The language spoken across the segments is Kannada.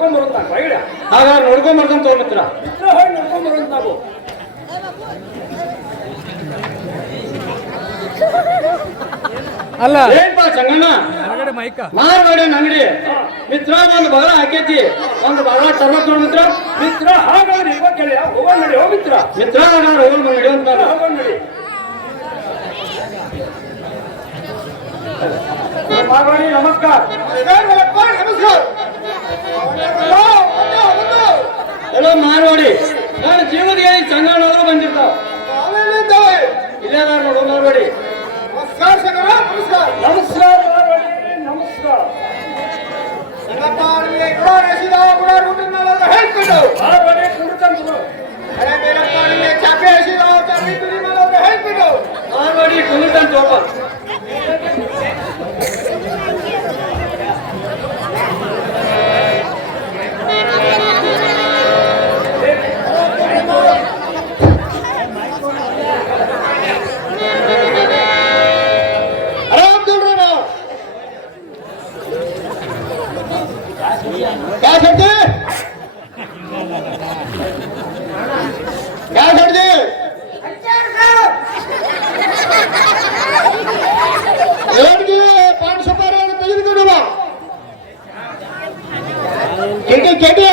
ನೋಡ್ಕೊಂಡ್ ಬರುತ್ತ ಹಾಗಾದ್ರೆ ನೋಡ್ಕೊಂಡ್ ಬರ್ತಾನೆ ತಗೋ ಮಿತ್ರ. ಮಿತ್ರ ಹೋಗಿ ನೋಡ್ಕೊಂಡ್ ಬರುತ್ತ ನಾವು. ಅಲ್ಲ ಏನ್ಪಾ ಸಂಗಣ್ಣ ಮಾರ್ಬೇಡಿ ಅಂಗಡಿ ಮಿತ್ರ ಒಂದು ಬಗಳ ಹಾಕೈತಿ ಒಂದು ಬಗಳ ತರ್ಬತ್ ನೋಡ್ ಮಿತ್ರ. ಮಿತ್ರ ಹಾಗಾದ್ರೆ ಇವಾಗ ಗೆಳೆಯ ಹೋಗೋಣ ನಡಿ. ಹೋ ಮಿತ್ರ ಮಿತ್ರ ಹಾಗಾದ್ರೆ ಹೋಗೋಣ ನಡಿ ಅಂತ ಹೋಗೋಣ ನಡಿ. ಮಾರ್ವಾಡಿ ನಮಸ್ಕಾರ. ನಮಸ್ಕಾರ. ಎಲ್ಲೋ ಮಾರ್ವಾಡಿ ನಾನು ಜೀವನಿಗೆ ಸಂಗಣ್ಣವರು ಬಂದಿರ್ತಾವ ಇಲ್ಲೇ ನೋಡು ಮಾರ್ವಾಡಿ. ನಮಸ್ಕಾರ ಸಂಗಣ್ಣ. ನಮಸ್ಕಾರ. ನಮಸ್ಕಾರ ಮಾರ್ವಾಡಿ. ನಮಸ್ಕಾರ. ಮಾರ್ವಾಡಿ ಕುಡ್ಕಂತ ಮಾರ್ವಾಡಿ ಕುಂದಿರ್ತಾನೆ ತೋಪ. क्या करते क्या करते पान सुपारी तेजू केटी केटी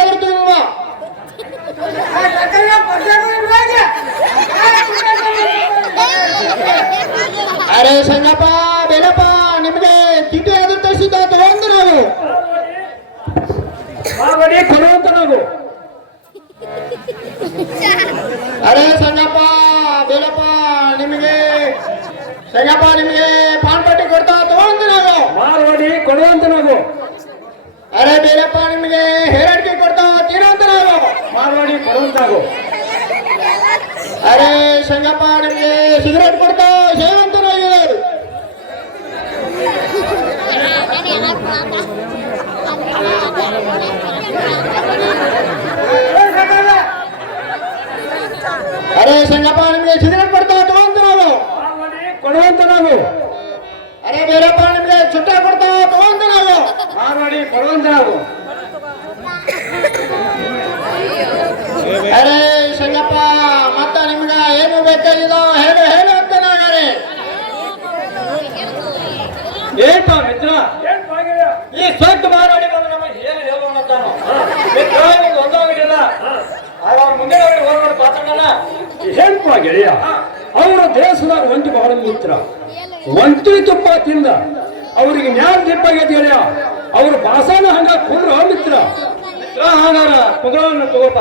अरे संगಪ್ಪ ಬೇಲಪ್ಪ ನಿಮಗೆ ಕಿಟಿ ಆದ್ರೂ ತರಿಸಿದ್ದ ತಗೊಂಡು ನಾವು ಮಾರ್ವಾಡಿ ಕೊಡುವಂತ ನಾವು. ಅರೆ ಸಂಗಪ್ಪ ಬೇಲಪ್ಪ ನಿಮಗೆ ಸಂಗಪ್ಪ ನಿಮಗೆ ಪಾನ್ ಪಟ್ಟಿ ಕೊಡ್ತಾ ತಗೊಂಡು ನಾವು ಮಾರ್ವಾಡಿ ಕೊಡುವಂತ ನಾವು. ಅರೆ ಬೇಲಪ್ಪ ನಿಮಗೆ ಹೇರ್ ಅಡಿಕೆ ಕೊಡ್ತಾ ತಿನ್ನೋಂತ ನಾವು ಮಾರ್ವಾಡಿ ಕೊಡುವಂತ ನಾವು. ಅರೆ ಸಂಗಪ್ಪ ನಿಮಗೆ ಸಿಗರೇಟ್ ಕೊಡ್ತಾ ಸೇವಂತ ನಾವು. ಅರೆ ಸಂಗಪ್ಪ ನಿಮಗೆ ಸಿಗರೇಟ್ ಕೊಡ್ತಾ ತಗೊಂತ ನಾವು ಕೊಡುವಂತ ನಾವು. ಅರೆ ಬೇರಪ್ಪ ನಿಮಗೆ ಚುಟ್ಟ ಕೊಡ್ತಾ ತಗೊಂತ ನಾವು ಮಾರ್ವಾಡಿ ಕೊಡುವಂತ ನಾವು. ಅರೆ ಸಂಗಪ್ಪ ಮತ್ತ ನಿಮ್ಗ ಏನು ಬೇಕಾಗಿಲ್ಲ ಹೇಳು ಹೇಳು ಅಂತ ನಾವ್ಯಾರೆ ಏನ್ಪಾ ಮಿತ್ರ ಈ ಸ್ವಂತ ಮಾರ್ವಾಡಿ ಬಂದ್ರೆ ನಮಗೆ ಏನು ಹೇಳೋಣ ಅಂತಾನು ಮಿತ್ರ ಒಂದು ಅಂಗಡಿಲ್ಲ ಅವಾಗ ಮುಂದಿನ ಅಂಗಡಿ ಹೊರಗಡೆ ಪಾತ್ರಣ್ಣ ಏನ್ಪಾ ಗೆಳೆಯ ಅವರ ದೇಶದಾಗ ಒಂಟಿ ಬಹಳ ಮಿತ್ರ ಒಂಟಿ ತುಪ್ಪ ತಿಂದ ಅವರಿಗೆ ನ್ಯಾಯ ದಿಪ್ಪಾಗೈತಿ ಗೆಳೆಯ ಅವ್ರ ಭಾಷಾನ ಹಂಗ ಕುಂದ್ರ ಮಿತ್ರ ಮಿತ್ರ ಹಾಗಾರ ಕುದುರವನ್ನು ತಗೋಪ.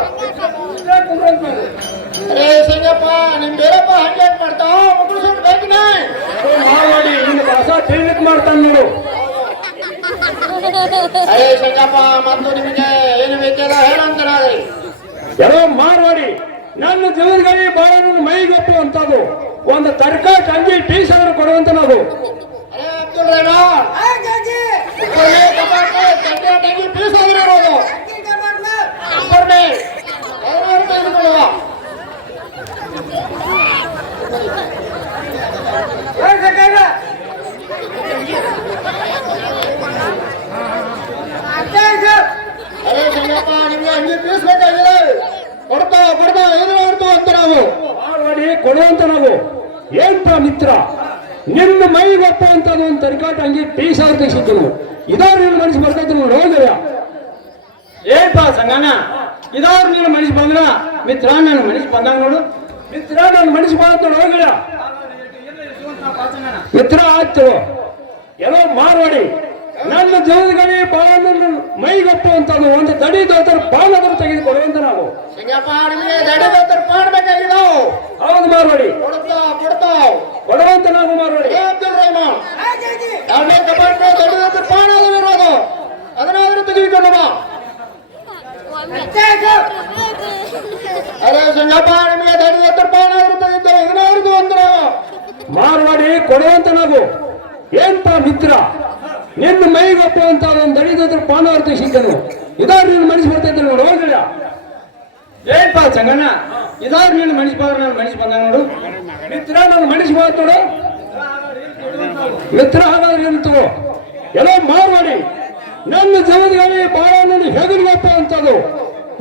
ಅರೆ ಸಂಗಪ್ಪ ನಿಮ್ ಬೇರಪ್ಪ ಹಂಗೆ ಮಾಡ್ತಾವ ಮುಗಿಸ್ಕೊಂಡು ಬೇಕನೆ ಮಾರ್ವಾಡಿ ನಿನ್ನ ಭಾಷಾ ತಿಳಿಲಿಕ್ ಮಾಡ್ತಾನ ನೋಡು. ಅರೆ ಸಂಗಪ್ಪ ಮತ್ತು ನಿಮಗೆ ಏನು ಬೇಕಲ್ಲ ಹೇಳಂತಾರಿ ಎಲ್ಲೋ ಮಾರ್ವಾಡಿ ನನ್ನ ಜೀವನದಲ್ಲಿ ಬಹಳ ನನ್ನ ಮೈಗೊಪ್ಪು ಅಂತದು ಒಂದು ತರಕಾರಿ ಅಂಗಿ ಟೀ ಶರ್ಟ್ ಕೊಡುವಂತ ನಾವು. ಅರೆ ಅಬ್ದುಲ್ ರೆಹಮಾನ್ ಪೀಸ್ ಆದ್ರೆ ಇರೋದು ತೆಗೆದುಕೊಳ್ಳುವ ಅರೆ ಸಂಗಪ್ಪ ನಿಮ್ಗೆ ಹಂಗೆ ಪೀಸ್ ಬೇಕಾಗಿಲ್ಲ ಕೊಡ್ತಾ ಕೊಡ್ತಾ ಎದುರು ಅಂತ ನಾವು ಮಾರ್ವಾಡಿ ಕೊಡುವಂತ ನಾವು. ಏನ್ಪ ಮಿತ್ರ ನಿನ್ನ ಮೈಗೊಪ್ಪ ಅಂತ ಒಂದು ತರಕಾರಿ ಅಂಗಿ ಟೀ ಶರ್ಟ್ ತೆಗಿಸಿದ್ದು ಇದಾರು ನಿನ್ನ ಮನಸ್ಸು ಬರ್ತೈತಿ ನೋಡು ಹೋಗಯ್ಯ. ಏನ್ಪಾ ಸಂಗಣ್ಣ ಇದಾರು ನಿನ್ನ ಮನಸ್ಸು ಬಂದ್ರ ಮಿತ್ರ ನನ್ನ ಮನಸ್ಸು ಬಂದಾಗ ನೋಡು. ಮಿತ್ರ ನನ್ನ ಮನಸ್ಸು ಬಂದ ನೋಡು ಹೋಗಯ್ಯ. ಮಿತ್ರ ಆಯ್ತು ಎಲ್ಲೋ ಮಾರ್ವಾಡಿ ನನ್ನ ಜೀವನದಲ್ಲಿ ಬಹಳ ನನ್ನ ಮೈಗೊಪ್ಪು ಅಂತ ಒಂದು ದಡಿ ದೋತರ ಪಾಲಾದರೂ ತೆಗೆದುಕೊಡುವಂತ ನಾವು. ಸಂಗಪ್ಪ ನಿಮಗೆ ದಡಿ ದೋತರ ಪಾನ್ ಬೇಕಾಗಿಲ್ಲ ಹೌದು ಮಾರ್ವಾಡಿ ಕೊಡ್ತಾ ಕೊಡ್ತಾ ಕೊಡುವಂತ ನಾವು ಮಾರ್ವಾಡಿ. ಅಬ್ದುಲ್ ರೆಹಮಾನ್ ಎರಡನೇ ಕಪಾಟ್ ದಡಿ ದೋತರ ಪಾನ್ ಆದ್ರೂ ಇರೋದು ಅದನ್ನಾದ್ರೂ ತೆಗೆದುಕೊಳ್ಳುವ. ಅರೆ ಸಂಗಪ್ಪ ನಿಮಗೆ ದಡಿ ದೋತರ ಪಾನ್ ಆದ್ರೂ ತೆಗೆದು ಇದನ್ನಾದ್ರೂ ಒಂದು ಮಾರ್ವಾಡಿ ಕೊಡುವಂತ ನಾವು. ಏನ್ಪಾ ಮಿತ್ರ ನಿನ್ನ ಮೈಗೊಪ್ಪ ಅಂತ ಒಂದು ದಡಿದ ಪಾನವರು ತೆಗಿಸಿದ್ದನು ಇದಾರು ನಿನ್ನ ಮನಸ್ಸು ಬರ್ತೈತೆ ನೋಡು ಹೋಗಿಲ್ಲ. ಏನ್ಪಾ ಸಂಗಣ್ಣ ಇದಾರು ನಿನ್ನ ಮನಸ್ಸು ಬಂದ್ರೆ ನನ್ನ ಮನಸ್ಸು ಬಂದ ನೋಡು. ಮಿತ್ರ ನನ್ನ ಮನಸ್ಸು ಬಂತ ನೋಡು ಮಿತ್ರ ಹಾಗಾದ್ರೆ ಏನು ತಗೋ. ಎಲ್ಲೋ ಮಾರ್ವಾಡಿ ನನ್ನ ಜೀವನದಲ್ಲಿ ಬಹಳ ನನ್ನ ಹೆಗಲಿಗಪ್ಪ ಅಂತದು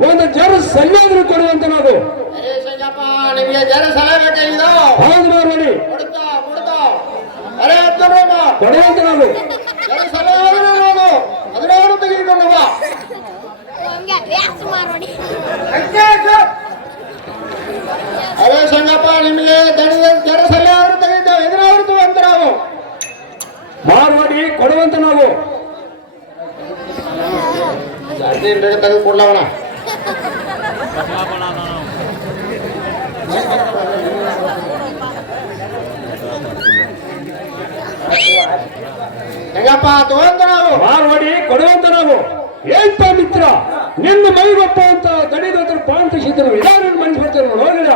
ಒಂದು ಜರ ಸರಿಯಾದ್ರೂ ಕೊಡುವಂತ ನಾವು ಅರೇ ಸಂಗಪ್ಪ ನಿಮಗೆ ಜರ ಸಲಹೆ ಬೇಕಾಗಿದ್ದು ಹೌದು ಮಾರ್ವಾಡಿ ಕೊಡ್ತಾ ಅರೇ ಹತ್ತೋಣ ಕೊಡುವಂತ ನಾವು ಜರ ಸಲಹೆ ಆದ್ರೆ ನೋಡು ಅದರಾರು ತೆಗೆದುಕೊಂಡು ಬಾ ಅರೇ ಸಂಗಪ್ಪ ನಿಮಗೆ ದಣಿದ ಜರ ಸಲಹೆ ಆದ್ರೂ ತೆಗೆದಿದ್ದೇವೆ ಎದುರಾದ್ರು ಅಂತ ನಾವು ಮಾರ್ವಾಡಿ ಕೊಡುವಂತ ನಾವು ಜಾಸ್ತಿ ತೆಗೆದು ಕೊಡ್ಲವಣ ಹೆಂಗಪ್ಪ ತಗೊಂತ ನಾವು ಮಾರ್ವಾಡಿ ಕೊಡುವಂತ ನಾವು ಏನ್ಪ ಮಿತ್ರ ನಿನ್ನ ಮೈಗೊಪ್ಪ ಅಂತ ದಣಿದ ಹತ್ರ ಪಾನ್ ತೆಗಿಸಿದ್ರು ಇದಾರು ಮನಸ್ಸು ಬರ್ತಾರೆ ನೋಡು ಹೋಗಿಲ್ಲ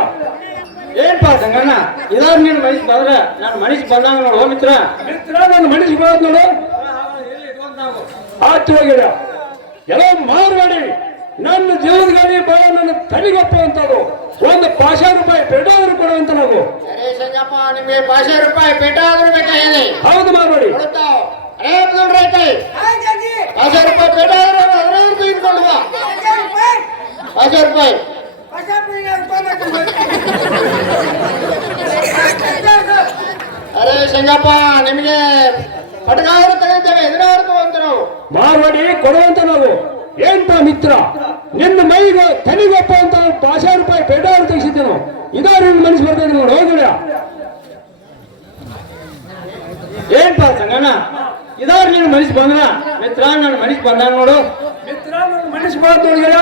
ಏನ್ಪಾ ಸಂಗಣ್ಣ ಇದಾರ ನೀನು ಮನಸ್ಸು ಬಂದ್ರೆ ನಾನು ಮನಸ್ಸು ಬಂದಂಗ ನೋಡು ಮಿತ್ರ ಮಿತ್ರ ನನ್ನ ಮನಸ್ಸು ಬರೋದು ನೋಡು ಆತು ಹೋಗಿಲ್ಲ ಎಲ್ಲ ಮಾರ್ವಾಡಿ ನನ್ನ ಜೀವನದಲ್ಲಿ ಬಹಳ ನನ್ನ ತಲೆಗೊಪ್ಪ ಅಂತದು ಒಂದು 5,000 ರೂಪಾಯಿ ಪೆಟ್ಟಾದ್ರು ಕೊಡುವಂತ ನಾವು ಅರೇ ಸಂಗಪ್ಪ ನಿಮಗೆ 5,000 ರೂಪಾಯಿ ಪೇಟ ಆದ್ರೂ ಬೇಕಾಗಿದೆ ಹೌದು ಮಾರ್ವಾಡಿ ಕೊಡುತ್ತಾವ ಅರೇ ಅಬ್ದುಲ್ ರೈತೈ 5,000 ರೂಪಾಯಿ ಪೇಟ ಆದ್ರೆ ಅದರಾದ್ರು ತೆಗೆದುಕೊಂಡು ಬಾ 5,000 ರೂಪಾಯಿ ಅರೇ ಸಂಗಪ್ಪ ನಿಮಗೆ ಪಟಕಾದ್ರು ತೆಗೆದಿದ್ದೇವೆ ಎದುರಾದ್ರು ಅಂತ ನಾವು ಮಾರ್ವಾಡಿ ಕೊಡುವಂತ ನಾವು ಏನ್ಪ ಮಿತ್ರ ನಿನ್ನ ಮೈಗೆ ತಲೆಗೊಪ್ಪ ಅಂತ 5,000 ರೂಪಾಯಿ ಪೆಟ್ಟಾದ್ರು ತೆಗಿಸಿದ್ದೇನು ಇದಾರು ನಿನ್ನ ಮನಸ್ಸು ಬರ್ತದೆ ನೋಡು ಹೋಗಿಲ್ಲ ಏನ್ಪಾ ಸಂಗಣ್ಣ ಇದಾರ ನೀನು ಮನಸ್ಸು ಬಂದ್ರ ಮಿತ್ರ ನನ್ನ ಮನಸ್ಸು ಬಂದಾಗ ನೋಡು ಮಿತ್ರ ನನ್ನ ಮನಸ್ಸು ಬರೋದು ಹೋಗಿಲ್ಲ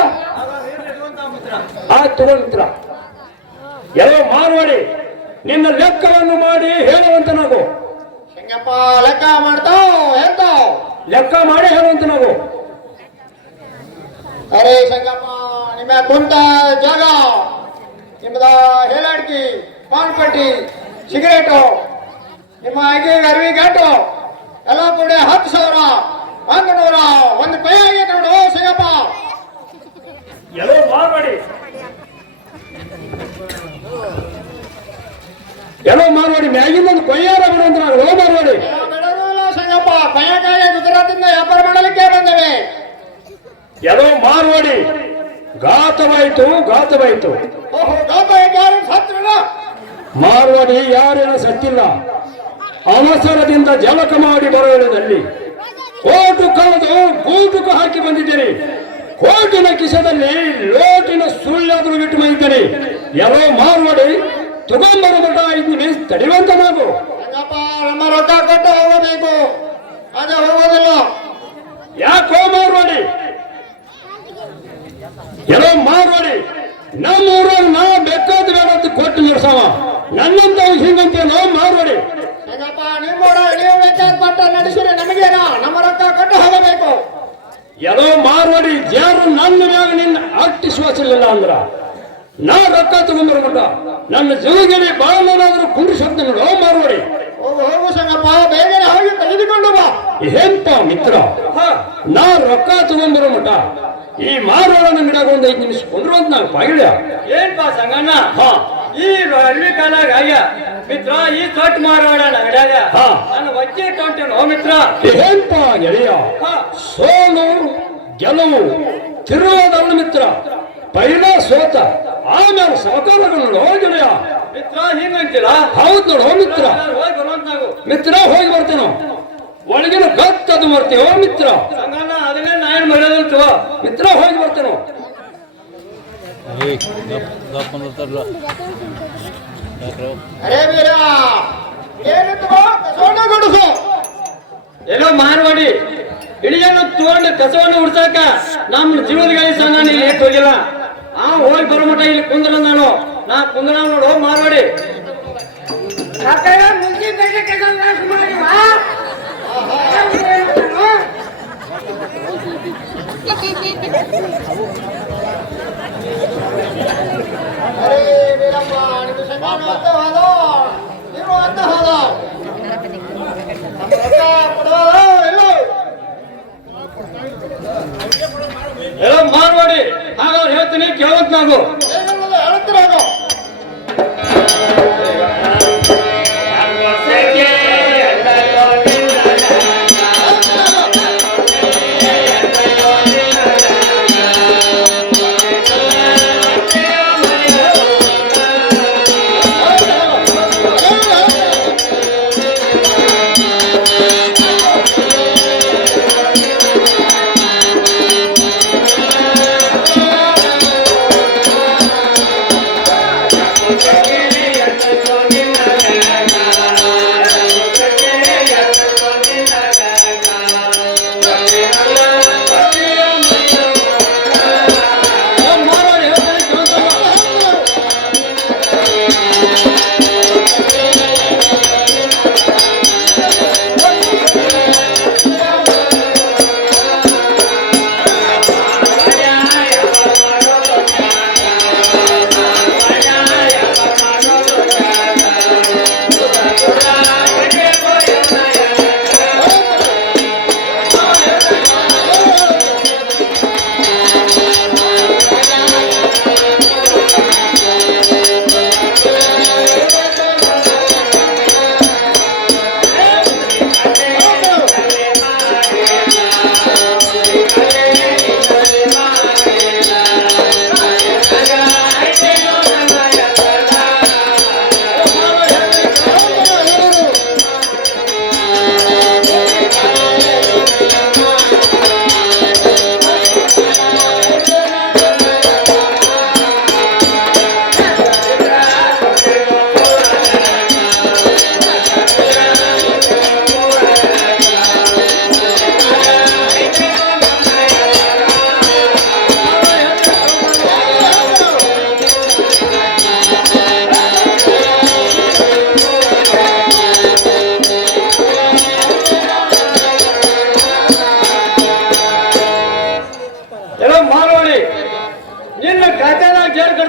ಆ ತಗೊಂಡ್ ಮಿತ್ರ ಎಲ್ಲ ಮಾರ್ವಾಡಿ ನಿನ್ನ ಲೆಕ್ಕವನ್ನು ಮಾಡಿ ಹೇಳುವಂತ ನಾವು ಸಂಗಪ್ಪ ಲೆಕ್ಕ ಮಾಡ್ತಾವ್ ಹೇಳ್ತಾವ್ ಲೆಕ್ಕ ಮಾಡಿ ಹೇಳುವಂತ ನಾವು ಅರೇ ಸಂಗಪ್ಪ ನಿಮ್ಮ ಕುಂತ ಜಾಗ ನಿಮ್ಮದ ಹೇಲಾಡ್ಕಿ ಪಾನ್ ಪಟ್ಟಿ ಸಿಗರೇಟು ನಿಮ್ಮ ಅಗಿ ಅರಿವಿ ಗಂಟು ಎಲ್ಲ ಕೂಡ 10,000 100 ಒಂದು ಕೈ ಆಗೈತೆ ನೋಡು ಸಂಗಪ್ಪ ಎಲ್ಲೋ ಮಾರ್ವಾಡಿ ಎಲ್ಲೋ ಮಾರ್ವಾಡಿ ಮ್ಯಾಗಿಂದ ಒಂದು ಕೊಯ್ಯಾರ ಬಿಡುವಂತ ನಾವು ಎಲ್ಲೋ ಮಾರ್ವಾಡಿ ಬಿಡೋದು ಇಲ್ಲ ಸಂಗಪ್ಪ ಕೈಯಾಗ ಗುಜರಾತಿಂದ ವ್ಯಾಪಾರ ಮಾಡಲಿಕ್ಕೆ ಬಂದೇವೆ ಎಲ್ಲೋ ಮಾರ್ವಾಡಿ ಘಾತವಾಯಿತು ಓಹೋ ಗಾಪ ಯಾರು ಸತ್ರನ ಮಾರ್ವಾಡಿ ಯಾರೇನ ಸತ್ತಿಲ್ಲ ಅವಸರದಿಂದ ಜಲಕ ಮಾಡಿ ಬರುವುದರಲ್ಲಿ ಕೋಟು ಕಳೆದು ಗೂಟುಕು ಹಾಕಿ ಬಂದಿದ್ದೇನೆ ಕೋಟಿನ ಕಿಸದಲ್ಲಿ ಲೋಟಿನ ಸುಳ್ಳಾದರೂ ಬಿಟ್ಟು ಬಂದಿದ್ದೇನೆ ಎಲ್ಲೋ ಮಾರ್ವಾಡಿ ತಗೊಂಬರು ಮಠ ಇದ್ದೀನಿ ತಡೆಯುವಂತ ನಾವು ಸಂಗಪ್ಪ ನಮ್ಮ ರೊಕ್ಕ ಕೊಟ್ಟು ಹೋಗಬೇಕು ಅದೇ ಹೋಗೋದಿಲ್ಲ ಯಾಕೋ ಮಾರ್ವಾಡಿ ಎಲ್ಲೋ ಮಾರ್ವಾಡಿ ನಮ್ಮ ಊರಾಗ ನಾ ಬೇಕಾದ ಬೇಡ ಅಂತ ಕೊಟ್ಟು ನಿರ್ಸವ ನನ್ನಂತ ಹಿಂಗಂತ ನಾವು ಮಾರ್ವಾಡಿ ಸಂಗಪ್ಪ ನೀವು ಬೇಕಾದ ಪಟ್ಟ ನಡೆಸಿದ್ರೆ ನಮಗೇನ ನಮ್ಮ ರೊಕ್ಕ ಕೊಟ್ಟು ಹೋಗಬೇಕು ಎಲ್ಲೋ ಮಾರ್ವಾಡಿ ಯಾರು ನನ್ನ ಮ್ಯಾಗ ನಿನ್ನ ಅಟ್ಟಿಸುವಸಿಲ್ಲ ಅಂದ್ರ ನಾ ರೊಕ್ಕ ತಗೊಂಡ್ಬರ್ಬಿಟ್ಟ ನನ್ನ ಜೀವನದಲ್ಲಿ ಬಾಳನಾದ್ರೂ ಕುಂಡಿಸಂತ ನೋಡು ಮಾರ್ವಾಡಿ ಹೋಗು ಸಂಗಪ್ಪ ಬೇಗನೆ ಹೋಗಿ ತೆಗೆದುಕೊಂಡು ಬಾ ಎಂತ ಮಿತ್ರ ನಾ ರೊಕ್ಕ ತಗೊಂಡ್ಬರೋಮಟ ಈ ಮಾರ್ವಾಡನ ಗಿಡಗ ಒಂದು 5 ನಿಮಿಷ ಕೊಂಡ್ರು ಅಂತ ನಾವು ಪಾಗಿಡ ಏನ್ಪಾ ಸಂಗಣ್ಣ ಹಾ ಈ ಅರ್ವಿ ಕಾಲಾಗ ಆಗ್ಯ ಮಿತ್ರ ಈ ತೊಟ್ ಮಾರೋಣ ಅಂಗಡ್ಯಾಗ ಹಾ. ನನ್ನ ವಜ್ಜೆ ತೊಂಟೇನೋ ಮಿತ್ರ ಎಂತ ಗೆಳೆಯ ಸೋಲು ಗೆಲುವು ತಿರುವುದವನ ಮಿತ್ರ ಪೈಲ ಸೋತ ಆಮೇಲೆ ಸಹಕಾರಗಳು ನೋಡು ಗೆಳೆಯ ಮಿತ್ರ ಹಿಂಗಂತಿಲ್ಲ ಹೌದು ನೋಡು ಮಿತ್ರ ಹೋಗಿ ಬರುವಂತ ನಾವು ಮಿತ್ರ ಹೋಗಿ ಬರ್ತೇನೋ ಒಳಗಿನ ಗತ್ತದು ಬರ್ತೀವೋ ಮಿತ್ರ ಸಂಗಣ್ಣ ಅದನ್ನೇ ನಾಯನ್ ಮರ್ಯಾದಲ್ತು ಮಿತ್ರ ಹೋಗಿ ಬರ್ತೇನೋ ಅರೇ ವೀರ ಏನಿತ್ತು ಕಸೋಣ ಗುಡಿಸು ಎಲ್ಲೋ ಮಾರ್ವಾಡಿ ಇಳಿಯನ್ನು ತಗೊಂಡು ಕಸವನ್ನು ಉಡ್ಸಾಕ ನಮ್ಮ ಜೀವನಗಳಿಗೆ ಸಹ ನಾನು ಇಲ್ಲಿ ಏಟ್ ಹೋಗಿಲ್ಲ ಹೋಗಿ ಬರೋ ಮಟ ಇಲ್ಲಿ ಕುಂದ್ರ ನಾ ಕುಂದ್ರ ನೋಡು ಮಾರ್ವಾಡಿ ಅರೇ ವೀರಪ್ಪ ನಿಮ್ಮ ಸಂಗಣ್ಣ ಅಂತ ಹೋದ ನೀವು ಅಂತ ಹೋದ ನಮ್ಮ ರೊಕ್ಕ ಕೊಡೋದು ಇಲ್ಲ ಎಲ್ಲೋ ಮಾರ್ವಾಡಿ ಹಾಗಾದ್ರೆ ಹೇಳ್ತೀನಿ ಕೇಳತ್ ನಾವು ಏನನ್ನೋದು ಹೇಳ್ತಿರೋದು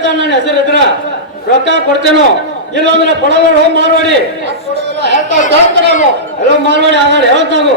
ಅಂತ ನನ್ನ ಹೆಸರು ಇದ್ರ ರೊಕ್ಕ ಕೊಡ್ತೇನೋ, ಇಲ್ಲಂದ್ರೆ ಕೊಡೋದು ಮಾರ್ವಾಡಿ. ಎಲ್ಲೋ ಮಾರ್ವಾಡಿ ಆಗ ಹೇಳ್ತಾಗು.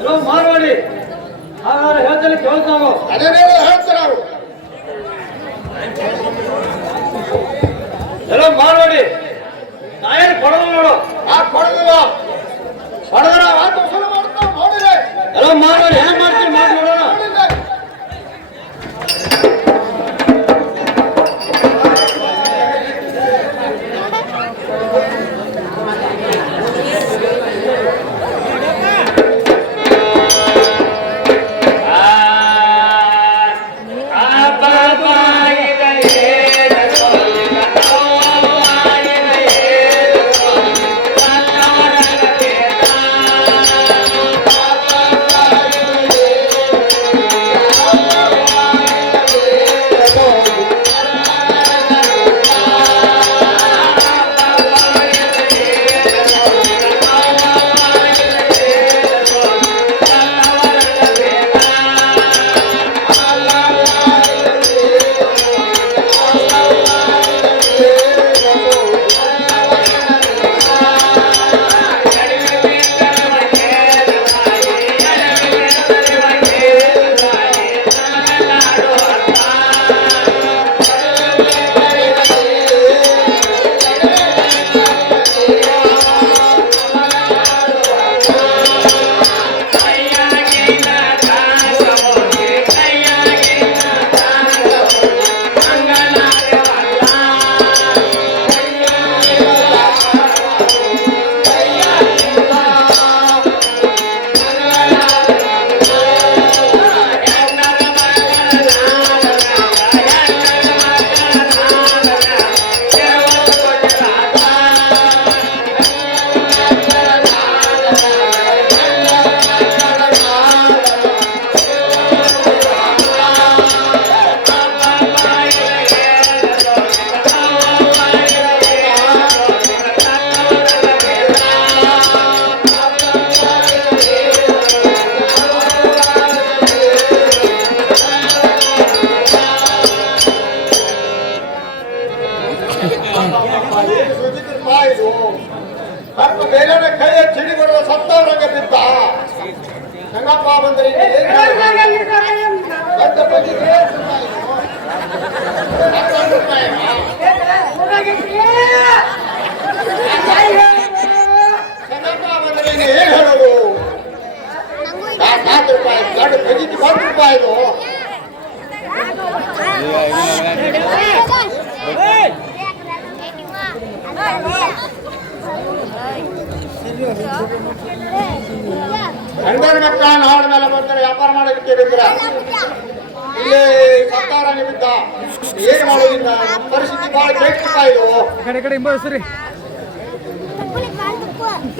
ಎಲ್ಲೋ ಮಾರ್ವಾಡಿ ಹಾಗಾದ್ರೆ ಹೇಳ್ತಾರೆ ಕೇಳ್ತಾಗೋ. ಅದೇನೇ ಹೇಳ್ತಾರೆ ಅವರು. ಎಲ್ಲೋ ಮಾರ್ವಾಡಿ ನಾ ಏನು ಕೊಡೋದು ನೋಡು. ಕೊಡೋದಿಲ್ಲ ಹೊಡೆದ್ರ ಮಾತು ಶುರು ಮಾಡ್ತಾವ ನೋಡಿದ್ರೆ. ಎಲ್ಲೋ ಮಾರ್ವಾಡಿ ಹೆಂಗ್ ಮಾಡ್ತೀವಿ ಮಾಡಿ ನೋಡೋಣ. ಮತ್ತು ಬೇರೆ ಕೈಯ ಚಿಡಿಗೊಡುವ ಸತ್ತವರಂಗೆ ಬಿದ್ದ ಸಂಗಪ್ಪ ಬಂದ್ರೆ ಸಂಗಪ್ಪ ಬಂದ್ರೆ ಏನ್ ಹೇಳೋದು? 4 ರೂಪಾಯಿ ದೊಡ್ಡ 10 ರೂಪಾಯಿ ಗಂಡನ ಮಕ್ಕಳ ನಾಡ ಮೇಲೆ ಬಂದರೆ ವ್ಯಾಪಾರ ಮಾಡೋದಕ್ಕೆ ಬೇಕಿರ ಇಲ್ಲಿ ಸರ್ಕಾರ ನಿಮಿತ್ತ ಏನ್ ಮಾಡೋದಿಲ್ಲ. ನಮ್ಮ ಪರಿಸ್ಥಿತಿ ಬಹಳ ಕೆಟ್ಟ ಇದು. ಕಡೆ ಹಿಂಬಾಲಿಸ್ರಿ.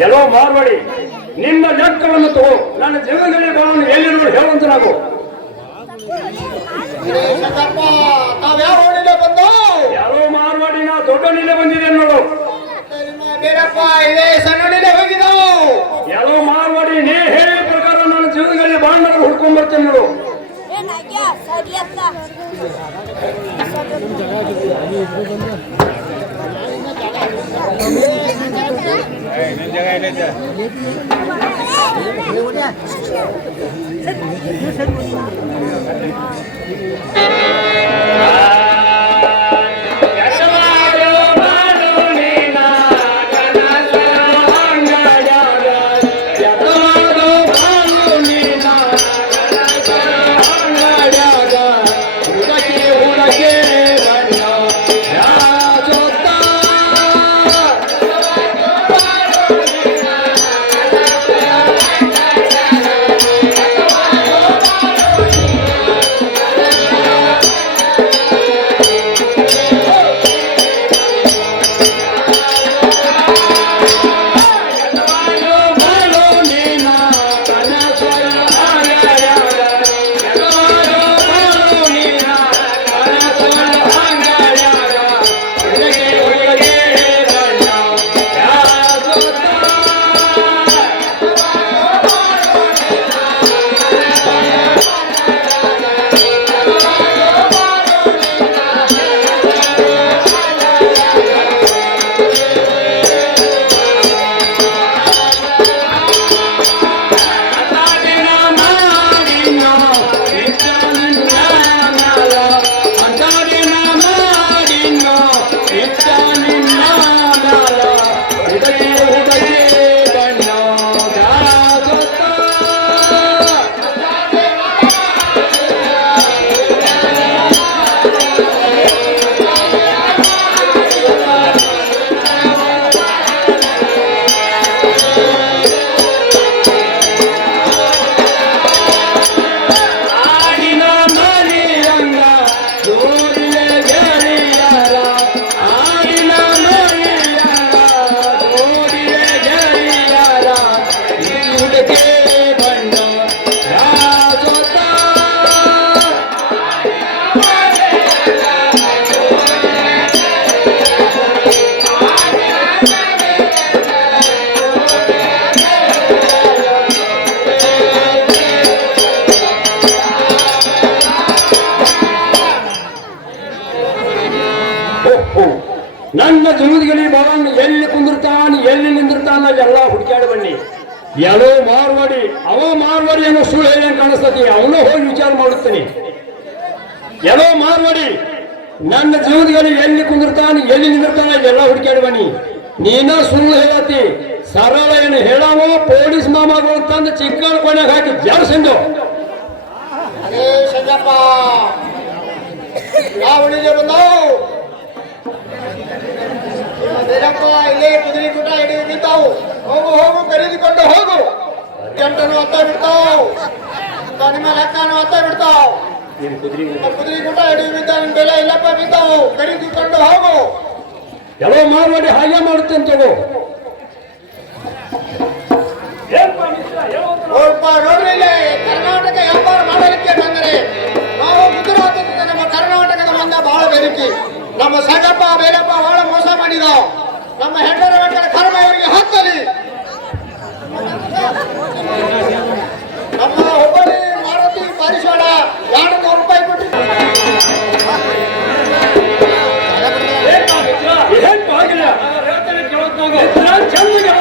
ಎಲ್ಲೋ ಮಾರ್ವಾಡಿ, ನಿನ್ನ ಲೆಕ್ಕವನ್ನು ತಗೋ. ನನ್ನ ಜೀವನದಲ್ಲಿ ಬಾಳನ್ನು ಎಲ್ಲಿ ನೋಡಿ ಹೇಳುವಂತ ನಾವು ತಾವ್ಯಾವ ಓಣಿಲೆ ಬಂದು ಎಲ್ಲೋ ಮಾರ್ವಾಡಿ, ನಾ ದೊಡ್ಡ ನಿಲೆ ಬಂದಿದೆ ನೋಡು. ನಿಮ್ಮ ಬೇರಪ್ಪ ಇದೇ ಸಣ್ಣ ನಿಲೆ ಹೋಗಿದ್ದವು. ಎಲ್ಲೋ ಮಾರ್ವಾಡಿ, ನೀ ಹೇಳಿದ ಪ್ರಕಾರ ನನ್ನ ಜೀವನದಲ್ಲಿ ಬಾಂಡನ್ನು ಹುಡ್ಕೊಂಡ್ ಬರ್ತೇನೆ ನೋಡು. ನನ್ನ ಜೀವನದಲ್ಲಿ ಬಾಳನ್ನು ಎಲ್ಲಿ ಕುಂದಿರ್ತಾನ, ಎಲ್ಲಿ ನಿಂದಿರ್ತಾನ ಎಲ್ಲ ಹುಡುಕ್ಯಾಡ ಬನ್ನಿ. ಎಲ್ಲೋ ಮಾರ್ವಾಡಿ, ಅವ ಮಾರ್ವಾಡಿ ಅನ್ನೋ ಸುಳ್ಳು ಹೇಳಿ ಕಾಣಿಸ್ತತಿ. ಅವನು ಹೋಗಿ ವಿಚಾರ ಮಾಡುತ್ತೇನೆ. ಎಲ್ಲೋ ಮಾರ್ವಾಡಿ, ನನ್ನ ಜೀವನದಲ್ಲಿ ಎಲ್ಲಿ ಕುಂದಿರ್ತಾನ, ಎಲ್ಲಿ ನಿಂದಿರ್ತಾನ ಎಲ್ಲ ಹುಡುಕ್ಯಾಡ ಬನ್ನಿ. ನೀನ ಸುಳ್ಳು ಹೇಳತಿ, ಸರಳ ಏನು ಹೇಳಾವೋ ಪೊಲೀಸ್ ಮಾಮಗಳು ತಂದು ಚಿಕ್ಕನ ಕೊನೆಗೆ ಹಾಕಿ ಜಾರ್ಸಿಂದು. ಅದೇ ಸಂಗಪ್ಪ ಯಾವ ನಿಜ ಬಂದವು ಬೇರಪ್ಪ ಇಲ್ಲೇ ಕುದುರೆ ಕೂಟ ಹಿಡಿದು ನಿಂತಾವು. ಹೋಗು ಹೋಗು ಕರೆದುಕೊಂಡು ಹೋಗು. ಎಂಟನು ಹತ್ತ ಬಿಡ್ತಾವು, ನಿಮ್ಮ ಲೆಕ್ಕನು ಹತ್ತ ಬಿಡ್ತಾವು. ಕುದುರೆ ಕೂಟ ಹಿಡಿದು ಬಿದ್ದ ನಿಮ್ ಬೆಲೆ ಇಲ್ಲಪ್ಪ ಬಿದ್ದಾವು. ಕರೆದುಕೊಂಡು ಹೋಗು. ಎಲ್ಲೋ ಮಾರ್ವಾಡಿ ಹಾಗೆ ಮಾಡುತ್ತೇನೆ ತಗೋ. ನೋಡ್ರಿ ಇಲ್ಲಿ ಕರ್ನಾಟಕ ವ್ಯಾಪಾರ ಮಾಡಲಿಕ್ಕೆ ಬಂದರೆ ನಾವು ಗುಜರಾತದಿಂದ ನಮ್ಮ ಕರ್ನಾಟಕದ ಮಂದ ಬಹಳ ಬೇಡಿಕೆ. ನಮ್ಮ ಸಂಗಪ್ಪ ಬೇರಪ್ಪ ಬಹಳ ಮೋಸ ಮಾಡಿದಾವ್. ನಮ್ಮ ಹೆಂಡರ ಮಕ್ಕಳ ಕರ್ಮ ಇವರಿಗೆ ಹತ್ತಲಿ. ನಮ್ಮ ಹುಬ್ಬಳ್ಳಿ ಮಾರುತಿ ಪಾರಿಸೋಣ 200 ರೂಪಾಯಿ ಕೊಟ್ಟು ಚಂದಿಗೆ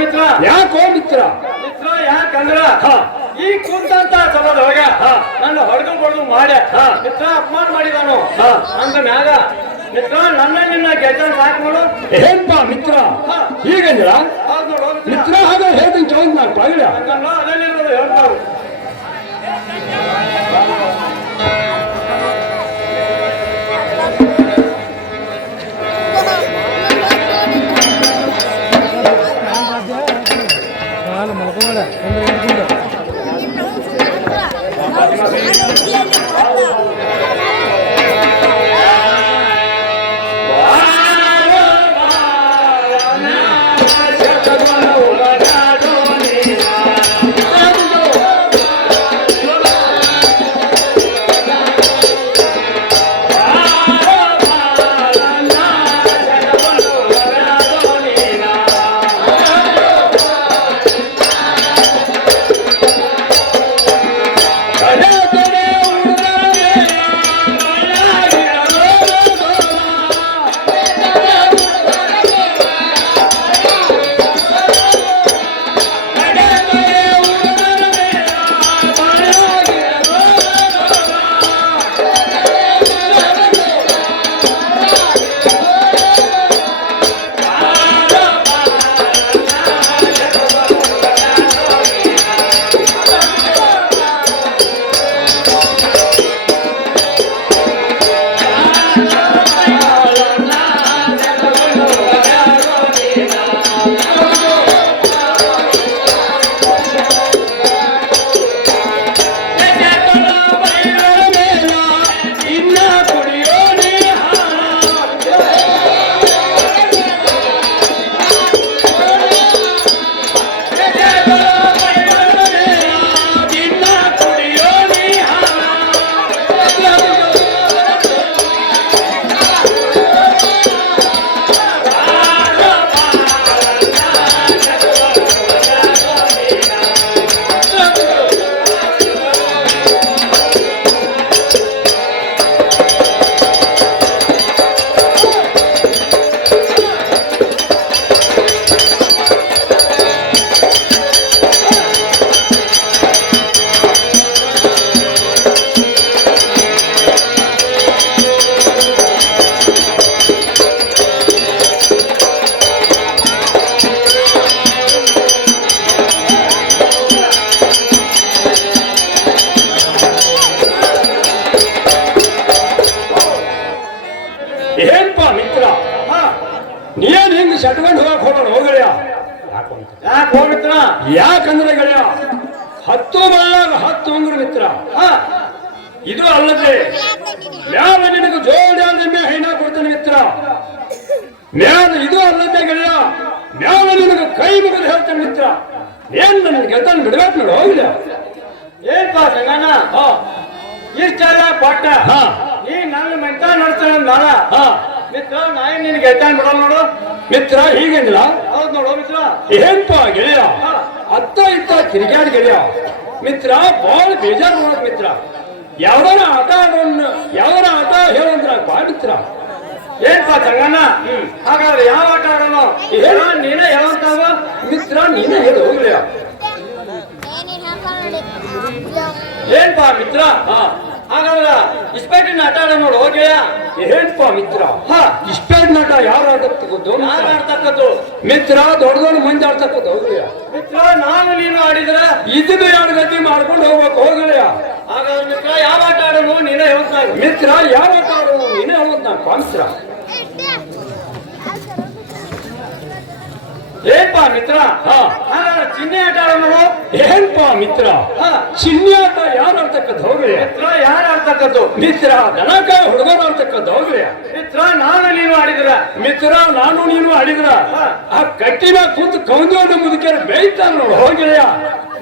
ಮಿತ್ರ ಯಾಕೋ ಮಿತ್ರ? ಮಿತ್ರ ಯಾಕಂದ್ರ ಹಾ. ಈ ಕುಂತಂತ ಸಭಾದೊಳಗ ಹಾ. ನನ್ನ ಹೊಡೆದು ಬಡ್ದು ಮಾಡ್ಯ ಹಾ. ಮಿತ್ರ ಅಪಮಾನ ಮಾಡಿದಾನು ಹಾ. ಅಂದ ಮ್ಯಾಗ ಮಿತ್ರ ನನ್ನ ನಿನ್ನ ಗೆದ್ದನ್ ಸಾಕು ನೋಡು. ಏನ್ಪಾ ಮಿತ್ರ ಹಾ. ಹೀಗಂದ್ರ ಹೌದ್ ನೋಡು ಮಿತ್ರ ಹಾಗೆ ಹೇಳ್ತೀನಿ ಚೌಂದ್ ನಾಲ್ಕು ಪಾಗಿಲ ಹಂಗಲ್ಲ ಅದಲ್ಲಿರೋದು ಹೇಳ್ತಾರು. ಮಲ್ಕೋಬೇಡ ಅಂದ್ರೆ ಏನ್ಪಾ ಮಿತ್ರ ನೀನ್ ಹಿಂಗ್ ಶಟ್ಕೊಂಡ್ ಹೋಗಕ್ ಹೋಗೋಣ ಹೋಗಳ್ಯ ಯಾಕೆ ಹೋಗ್ ಮಿತ್ರ? ಯಾಕಂದ್ರೆ ಗೆಳೆಯ 10 ಬಳ್ಳಾಗ 10 ಉಂಗುರ ಮಿತ್ರ ಹಾ. ಇದು ಅಲ್ಲದೆ ಮ್ಯಾಲ ನಿನಗೆ ಜೋಡಿಯಾದ ಎಮ್ಮೆ ಹೈನ ಕೊಡ್ತಾನೆ ಮಿತ್ರ. ಮ್ಯಾಲ ಇದು ಅಲ್ಲದೆ ಗೆಳೆಯ ಮ್ಯಾಲ ನಿನಗೆ ಕೈ ಮುಗಿದು ಹೇಳ್ತಾನೆ ಮಿತ್ರ. ಏನ್ ನನ್ನ ಗೆಳತನ ಬಿಡ್ಬೇಕು ನೋಡು ಹೋಗ್ಲ. ಏನ್ಪಾ ಸಂಗಣ್ಣ ಹಾ ಇಷ್ಟೆಲ್ಲ ಕೊಟ್ಟ ಹಾ ನೀ ನನ್ನ ಮೆಂಟ ನಡ್ತಾನ ನಾಳ ಹಾ ಮಿತ್ರ ನಾಯಿ ನಿನ್ ಗೆದ್ದಾನ್ ಬಿಡೋಲ್ ನೋಡು. ಮಿತ್ರ ಹೀಗಂಗಿಲ್ಲ. ಹೌದ್ ನೋಡು ಮಿತ್ರ. ಏನ್ಪಾ ಗೆಳೆಯ ಅತ್ತ ಇತ್ತ ತಿರುಗಾಡಿ ಗೆಳೆಯ ಮಿತ್ರ ಬಾಳ ಬೇಜಾರು ಮಾಡೋದು ಮಿತ್ರ. ಯಾವ್ದಾರ ಆಟ ಆಡೋನ್ ಯಾವ್ದಾರ ಆಟ ಹೇಳಂದ್ರ ಬಾ ಮಿತ್ರ. ಏನ್ಪಾ ಸಂಗಣ್ಣ ಹಾಗಾದ್ರೆ ಯಾವ ಆಟ ಆಡೋಣ? ಏನೋ ನೀನೇ ಯಾವಂತಾವ ಮಿತ್ರ ನೀನೇ ಹೇಳು ಹೋಗ್ಲಿಯ. ಏನ್ಪಾ ಮಿತ್ರ ಹಾಗಾದ್ರ ಇಸ್ಪೇಟಿನ ಆಟ ಆಡೋಣ ನೋಡು ಹೋಗ್ಯಾ. ಏನ್ಪಾ ಮಿತ್ರ ಇಷ್ಟೇಡ್ ನಾಟ ಯಾರು ಆಡತಕ್ಕದ್ದು ಯಾರು ಆಡ್ತಕ್ಕದ್ದು? ಮಿತ್ರ ದೊಡ್ಡ ದೊಡ್ಡ ಮಂದಿ ಆಡ್ತಕ್ಕದ್ದು ಹೋಗ್ಲಿಯ. ಮಿತ್ರ ನಾನು ನೀನು ಆಡಿದ್ರ ಇದನ್ನು ಎರಡು ಗತಿ ಮಾಡ್ಕೊಂಡು ಹೋಗ್ಬೇಕು ಹೋಗ್ಲಿಯ. ಹಾಗಾದ್ರೆ ಮಿತ್ರ ಯಾವ ಆಟ ಆಡೋಣ ನೀನೇ ಹೇಳ್ತಾ ಮಿತ್ರ ಯಾವ ಆಟ ಆಡೋದು ನೀನೇ ಹೇಳೋದ್ ನಾ ಮಿತ್ರ. ಏನ್ಪಾ ಮಿತ್ರ ಹಾಗಾದ್ರೆ ಚಿನ್ನೆ ಆಟ ಆಡೋಣ ನೋಡು. ಏನ್ಪಾ ಮಿತ್ರ ಚಿನ್ನಿ ಆಟ ಯಾರು ಆಡ್ತಕ್ಕದ್ದು ಹೋಗ್ಲಿಯ. ಮಿತ್ರ ಯಾರು ಆಡ್ತಕ್ಕದ್ದು? ಮಿತ್ರ ದನಕಾಯಿ ಹುಡುಗರು ಆಡ್ತಕ್ಕದ್ದು ಹೋಗ್ಲಿಯ. ಮಿತ್ರ ನಾನು ನೀನು ಆಡಿದ್ರ ಮಿತ್ರ ನಾನು ನೀನು ಆಡಿದ್ರ ಆ ಕಟ್ಟಿನ ಕೂತು ಕೌಂದಿಯನ್ನು ಮುದುಕಿಯರು ಬೇಯ್ತಾನ ನೋಡು ಹೋಗಿದೆಯಾ.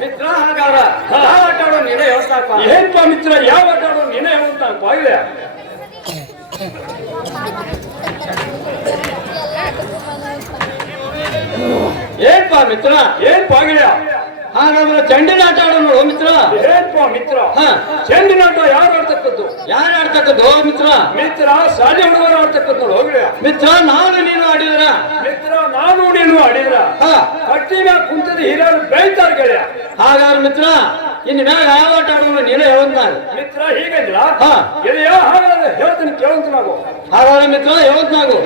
ಮಿತ್ರ ಹಾಗಾದ್ರ ಯಾವ ಆಟ ಆಡೋ ನೀನೇ ಹೇಳ್ತಾಕ. ಏನ್ಪಾ ಮಿತ್ರ ಯಾವ ಆಟ ಆಡೋ ನೀನೇ ಹೇಳ್ತಾನ ಹೋಗಿದೆಯ. ಏನ್ಪಾ ಮಿತ್ರ ಏನ್ಪಾ ಗೆಳೆಯ ಹಾಗಾದ್ರೆ ಚೆಂಡಿನ ಆಟ ಆಡೋ ನೋಡು ಮಿತ್ರ. ಏನ್ಪಾ ಮಿತ್ರ ಚೆಂಡಿನ ಆಟ ಯಾರು ಆಡ್ತಕ್ಕದ್ದು? ಯಾರು ಆಡ್ತಕ್ಕದ್ದು ಮಿತ್ರ? ಮಿತ್ರ ಶಾಲೆ ಹುಡುಗರು ಆಡ್ತಕ್ಕದ್ದು ನೋಡು ಹೋಗಿದೆಯ. ಮಿತ್ರ ನಾನು ನೀನು ಆಡಿದ್ರ ಮಿತ್ರ ನಾನು ನೀನು ಅಡಿದ್ರ ಹಾ ಕಟ್ಟಿ ಮ್ಯಾಗ ಕುಂತದ ಹಿರಿಯರು ಬೆಳಿತಾರ ಗೆಳೆಯ. ಹಾಗಾದ್ರೆ ಮಿತ್ರ ಇನ್ನು ಮ್ಯಾಗ ಯಾವ ಆಟ ಆಡೋಣ ನೀನು ಹೇಳುವಂತಾಗ ಮಿತ್ರ ಹೀಗಂದ್ರ ಹಾ ಗೆಳೆಯ ಹಾಗಾದ್ರೆ ಹೇಳ್ತೀನಿ ಕೇಳಂತ ನಾವು. ಹಾಗಾದ್ರೆ ಮಿತ್ರ ಹೇಳುವಂತಾಗು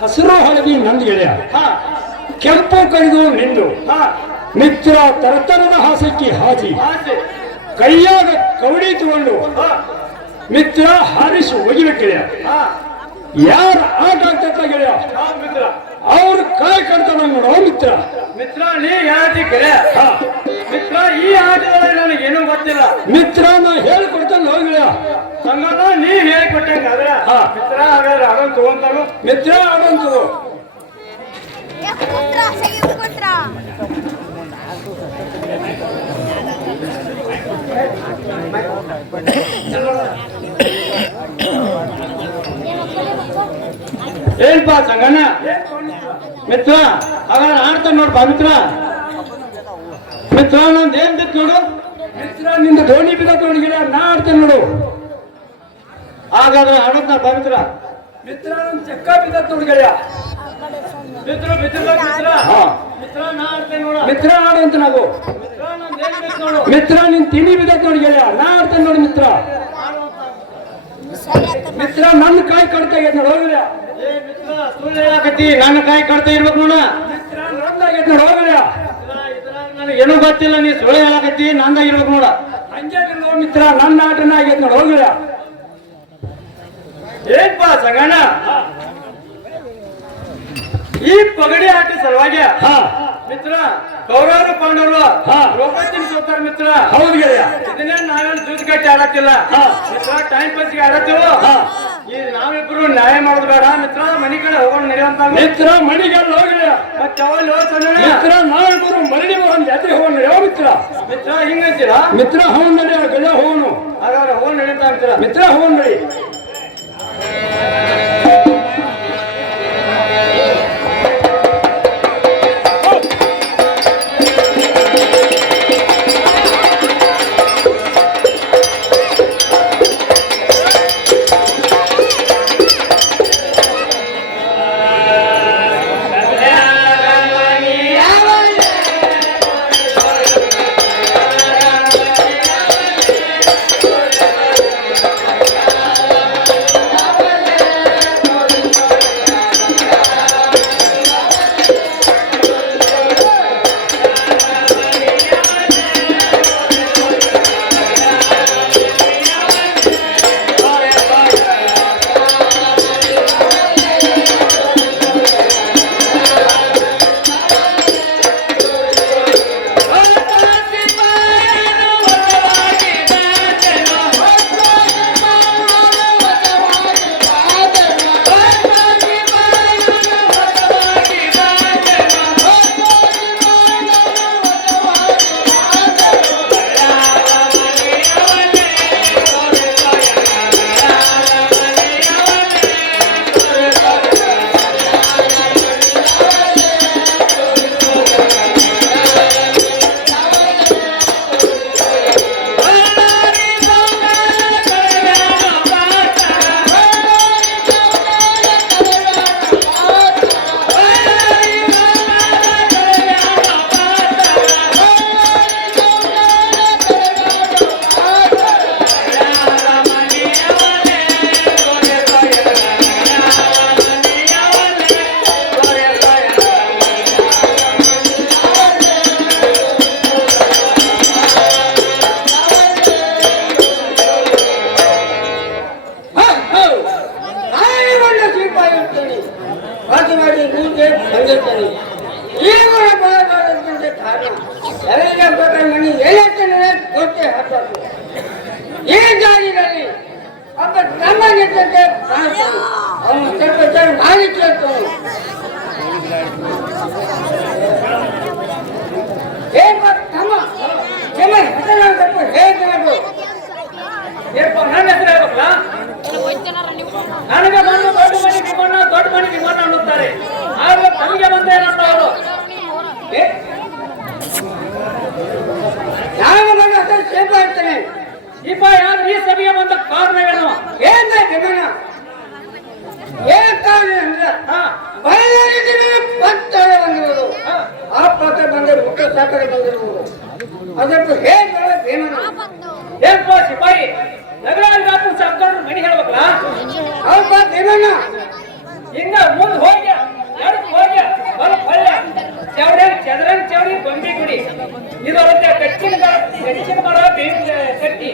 ಹಸಿರು ಹಳದಿ ನಂದು ಗೆಳೆಯ, ಹಾ ಕೆಂಪು ಕರಿದು ನಿಂದು ಹಾ ಮಿತ್ರ ತರತರದ ಹಾಸಕ್ಕಿ ಹಾಜಿ ಆಸೆ ಕೈಯಾಗ ಕವಡಿ ತಗೊಂಡು ಹಾ ಮಿತ್ರ ಹಾರಿಸಿ ಒಗಿಬೇಕು ಗೆಳೆಯ. ಹಾ ಯಾರ ಆಟ ಆಗ್ತೈತ ಗೆಳೆಯ ಹಾ ಮಿತ್ರ ಅವ್ರ ಕಾಯಿ ಕಡ್ತಾನ ನೋಡೋ ಮಿತ್ರ. ಮಿತ್ರ ನೀ ಹೇಳ್ತಿ ಕರೆ ಹಾ ಮಿತ್ರ ಈ ಆಟದಲ್ಲಿ ನನಗೇನು ಗೊತ್ತಿಲ್ಲ ಮಿತ್ರ ನಾ ಹೇಳ್ಕೊಡ್ತಾನೆ ಹೋಗಿ ಗೆಳೆಯ. ಸಂಗಮ ನೀ ಹೇಳ್ಕೊಟ್ಟಂಗ ಆದ್ರ ಹಾ. ಮಿತ್ರ ಹಾಗಾದ್ರೆ ಆಡೋನ್ ತಗೊಂತಾನು ಮಿತ್ರ ಆಡಂತದು Contra, seguimos contra. ಏನ್ಪಾ ಸಂಗಣ್ಣ ಮಿತ್ರ ಹಾಗಾದ್ರೆ ಆಡ್ತಾನೆ ನೋಡ್ಪಾ ಮಿತ್ರ ಮಿತ್ರ ನಂದು ಏನ್ ಬಿತ್ತು ನೋಡು ಮಿತ್ರ ನಿಂದ ಧೋನಿ ಬಿದ್ದ ನೋಡಿ ಗೆಳೆಯ, ನಾ ಆಡ್ತೇನೆ ನೋಡು. ಹಾಗಾದ್ರೆ ಆಡೋದ್ನ ಬಾ ಮಿತ್ರ ಮಿತ್ರ ನನ್ ಚಕ್ಕ ಬಿದ್ದ ನೋಡಿ ಗೆಳೆಯ. ಮಿತ್ರ ಮಿತ್ರ ಮಿತ್ರ ಹಾ ಮಿತ್ರ ನಾ ಆಡ್ತೇನೆ ನೋಡ ಮಿತ್ರ ಆಡು ಅಂತ ನಾವು ಮಿತ್ರ ನಾನು ಹೇಳ್ಬೇಕು ನೋಡು ಮಿತ್ರ ನಿನ್ ತಿಳಿ ಬಿದ್ದೈತ್ ನೋಡಿ ಗೆಳೆಯ ನಾ ಆಡ್ತೇನೆ ನೋಡಿ ಮಿತ್ರ ಮಿತ್ರ ನನ್ನ ಕಾಯಿ ಕಡ್ತಾ ಆಗೈತೆ ನೋಡಿ ಹೋಗಲಿಲ್ಲ ಏ ಮಿತ್ರ ಸುಳ್ಳು ಹೇಳಕತ್ತಿ ನನ್ನ ಕಾಯಿ ಕಡ್ತಾ ಇರ್ಬೇಕು ನೋಡ ಮಿತ್ರ ನಂದಾಗೈತೆ ನೋಡಿ ಹೋಗಲಿಲ್ಲ ಇದ್ರಾಗ ನನಗೆ ಏನೂ ಗೊತ್ತಿಲ್ಲ ನೀ ಸುಳ್ಳು ಹೇಳಕತ್ತಿ ನಂದಾಗಿರ್ಬೇಕು ನೋಡ ಹಂಗೆ ನೋಡ್ ಮಿತ್ರ ನನ್ನ ಆಟನ ಆಗೈತೆ ನೋಡಿ ಹೋಗಲಿಲ್ಲ ಏನ್ಪಾ ಸಂಗಣ್ಣ ಈ ಪಗಡಿ ಆಟ ಸಲುವಾಗಿ ಹಾ ಮಿತ್ರ ಕೌರವರು ಪಾಂಡವರು ಹಾ. ರೊಕ್ಕ ತಿನ್ಸೋತಾರ ಮಿತ್ರ ಹೌದು ಗೆಳೆಯ ಇದನ್ನೇ ನಾವೇನು ಜೂಜ್ ಕಟ್ಟಿ ಆಡತ್ತಿಲ್ಲ ಹಾ. ಮಿತ್ರ ಟೈಮ್ ಪಾಸ್ಗೆ ಆಡತ್ತೀವೋ ಹಾ. ಈ ನಾವಿಬ್ರು ನ್ಯಾಯ ಮಾಡೋದು ಬೇಡ ಮಿತ್ರ ಮನಿ ಕಡೆ ಹೋಗೋಣ ನಡೆಯುವಂತ ಮಿತ್ರ ಮಣಿಗೆಲ್ಲ ಹೋಗಲಿಲ್ಲ ಮತ್ತೆ ಅವಲ್ಲಿ ಹೋಗ್ತಾನೆ ಮಿತ್ರ ನಾವಿಬ್ಬರು ಮರಳಿ ಒಂದು ಜಾತ್ರೆ ಹೋಗೋಣ ಯಾವ ಮಿತ್ರ ಮಿತ್ರ ಹಿಂಗಂತೀರಾ ಮಿತ್ರ ಹೋಗೋಣ ನಡಿ ಗೆಳೆಯ ಹೋಗೋಣ ಹಾಗಾದ್ರೆ ಹೋಗಿ ನಡೆಯುತ್ತಾ ಮಿತ್ರ ಮಿತ್ರ ಹೋಗೋಣ ನಡಿ ಈ ಜಾಗದಲ್ಲಿ ಒಬ್ಬ ನಮ್ಮ ನಿಂತಂತೆ ಅವನು ಸ್ವಲ್ಪ ಮಾಡಿ ಕೇಳ್ತಾನೆ ತಮ್ಮ ಹೇಗೆ ನನ್ನ ಹೆಸರು ಹೇಳ್ಬೇಕಲ್ಲ ನನಗೆ ಬಂದು ದೊಡ್ಡ ಮನೆ ವಿಮಾನ ಅನ್ನುತ್ತಾರೆ ಆದ್ರೆ ತಮಗೆ ಬಂದೆ ಏನಂತ ಅವರು ನಾನು ಬಂದ ಸೇಪ ಇರ್ತೇನೆ ದೀಪ ಯಾರು ಈ ಸಭೆಗೆ ಬಂದ ಕಾರಣವೇನು ಏನ್ ವಿಮಾನ ಏನ್ ಕಾರಣ ಅಂದ್ರೆ ಪತ್ರ ಬಂದಿರೋದು ಆ ಪತ್ರ ಬಂದರೆ ಮುಖ್ಯ ಸಾಕರೆ ಬಂದಿರುವುದು ಅದಕ್ಕೆ ಹೇಗೆ ವಿಮಾನ ಏನ್ಪ ಸಿಪಾಯಿ ನಗರಾಳಿ ಬಾಪು ಸಾಕೊಂಡು ಮನೆ ಹೇಳ್ಬೇಕಲ್ಲ ಅವ್ರ ವಿಮಾನ ಹಿಂಗ ಮುಂದೆ ಹೋಗಿ ಎಡಕ್ಕೆ ಹೋಗಿ ಹೊಲ ಹೊಳ್ಳ ಚೌಡಿ ಚದರಂಗ್ ಚೌಡಿ ಗೊಂಬಿ ಗುಡಿ ಇದು ಅಳತೆ ಕಚ್ಚಿನ ಮರ ಬೇವಿನ ಕಟ್ಟಿ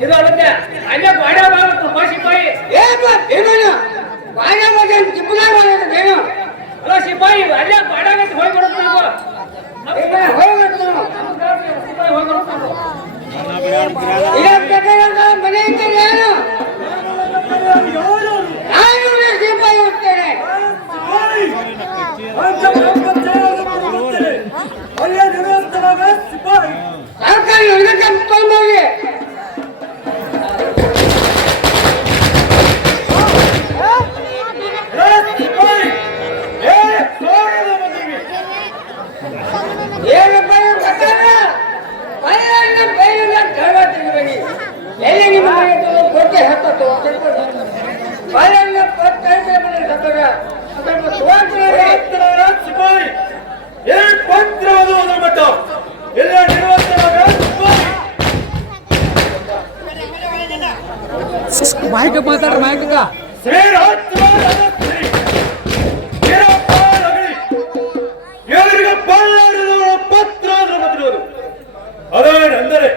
ಇದು ಅಳತೆ ಅಲ್ಲೇ ಬಾಡ ಬಾಳ ಸಿಪಾಯಿ ಏನ್ ವಿಮಾನ ಬಾಯ ಬಗ್ಗೆ ಚಿಪ್ಪಲ ಏನು ಅಲ್ಲ ಸಿಪಾಯಿ ಅಲ್ಲೇ ಬಾಡಾಗ ಹೋಗಿ ಬರುತ್ತೆ ನಾವು ಹೋಗ್ಬೇಕು ಸಿಪಾಯಿ ಹೋಗಿ ಬರುತ್ತೆ ಮನೆಯಿಂದ ಏನು ನಾನು ದೀಪಾಯಿ ಹೋಗ್ತೇನೆ ಸರ್ಕಾರ ನನಗೆ ಕರ್ಕೊಂಡೋಗಿ ಏನಪ್ಪ ಎಲ್ಲಿ ನಿಮ್ಮ ಕೊಟ್ಟೆ ಹತ್ತತ್ತು ಬಾಳೆಹಣ್ಣು 15 ಸ್ವಲ್ಪ ಮಾಹಿತಿ ಮಾತಾಡ್ರಿ ಮಾಹಿತಿ ಎದುರಿಗೆ ಬಳ್ಳಾರಿದವರ ಪತ್ರ ಮತ್ತಿರುವುದು ಅದೇನೆಂದರೆ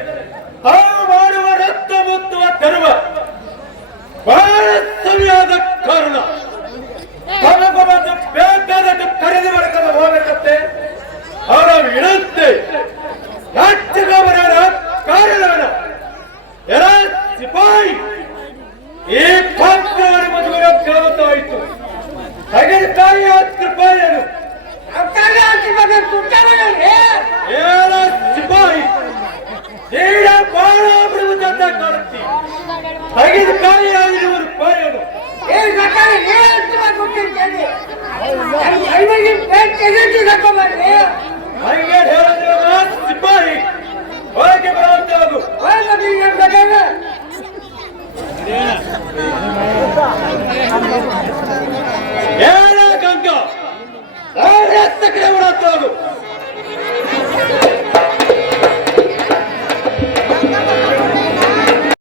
ಹಾವು ಮಾಡುವ ರಕ್ತ ಮುತ್ತುವ ತರುವ ಬಹಳ ಸವಿಯಾದ ಕಾರಣ ತನಗೂ ಬಂದು ಬೇಕಾದಷ್ಟು ಖರೀದಿ ಮಾಡ್ಕೊಂಡು ಹೋಗಬೇಕಂತೆ ಅವರ ವಿನಂತಿ ರಾಜ್ಯಗಮನ ಕಾರ್ಯದವನ ಎರ ಸಿಪಾಯಿ ಈ ಪಾತ್ರವನ್ನು ಮದುವೆ ಕೇಳುತ್ತಾಯಿತು ತೆಗೆದುಕಾಯಿ 10 ರೂಪಾಯಿಯನ್ನು ಸಿಪಾಯಿ ಈಗ ಬಾಳ ಬಿಡುವುದಂತ ಕಾಣುತ್ತಿ ತೆಗೆದುಕಾಯಿ 5 ರೂಪಾಯಿಯನ್ನು ಹಂಗೆ ಹೇಳಿದ್ರೆ ಸಿಪಾಯಿ ಹೋಗಿ ಬರುವಂತಾಗು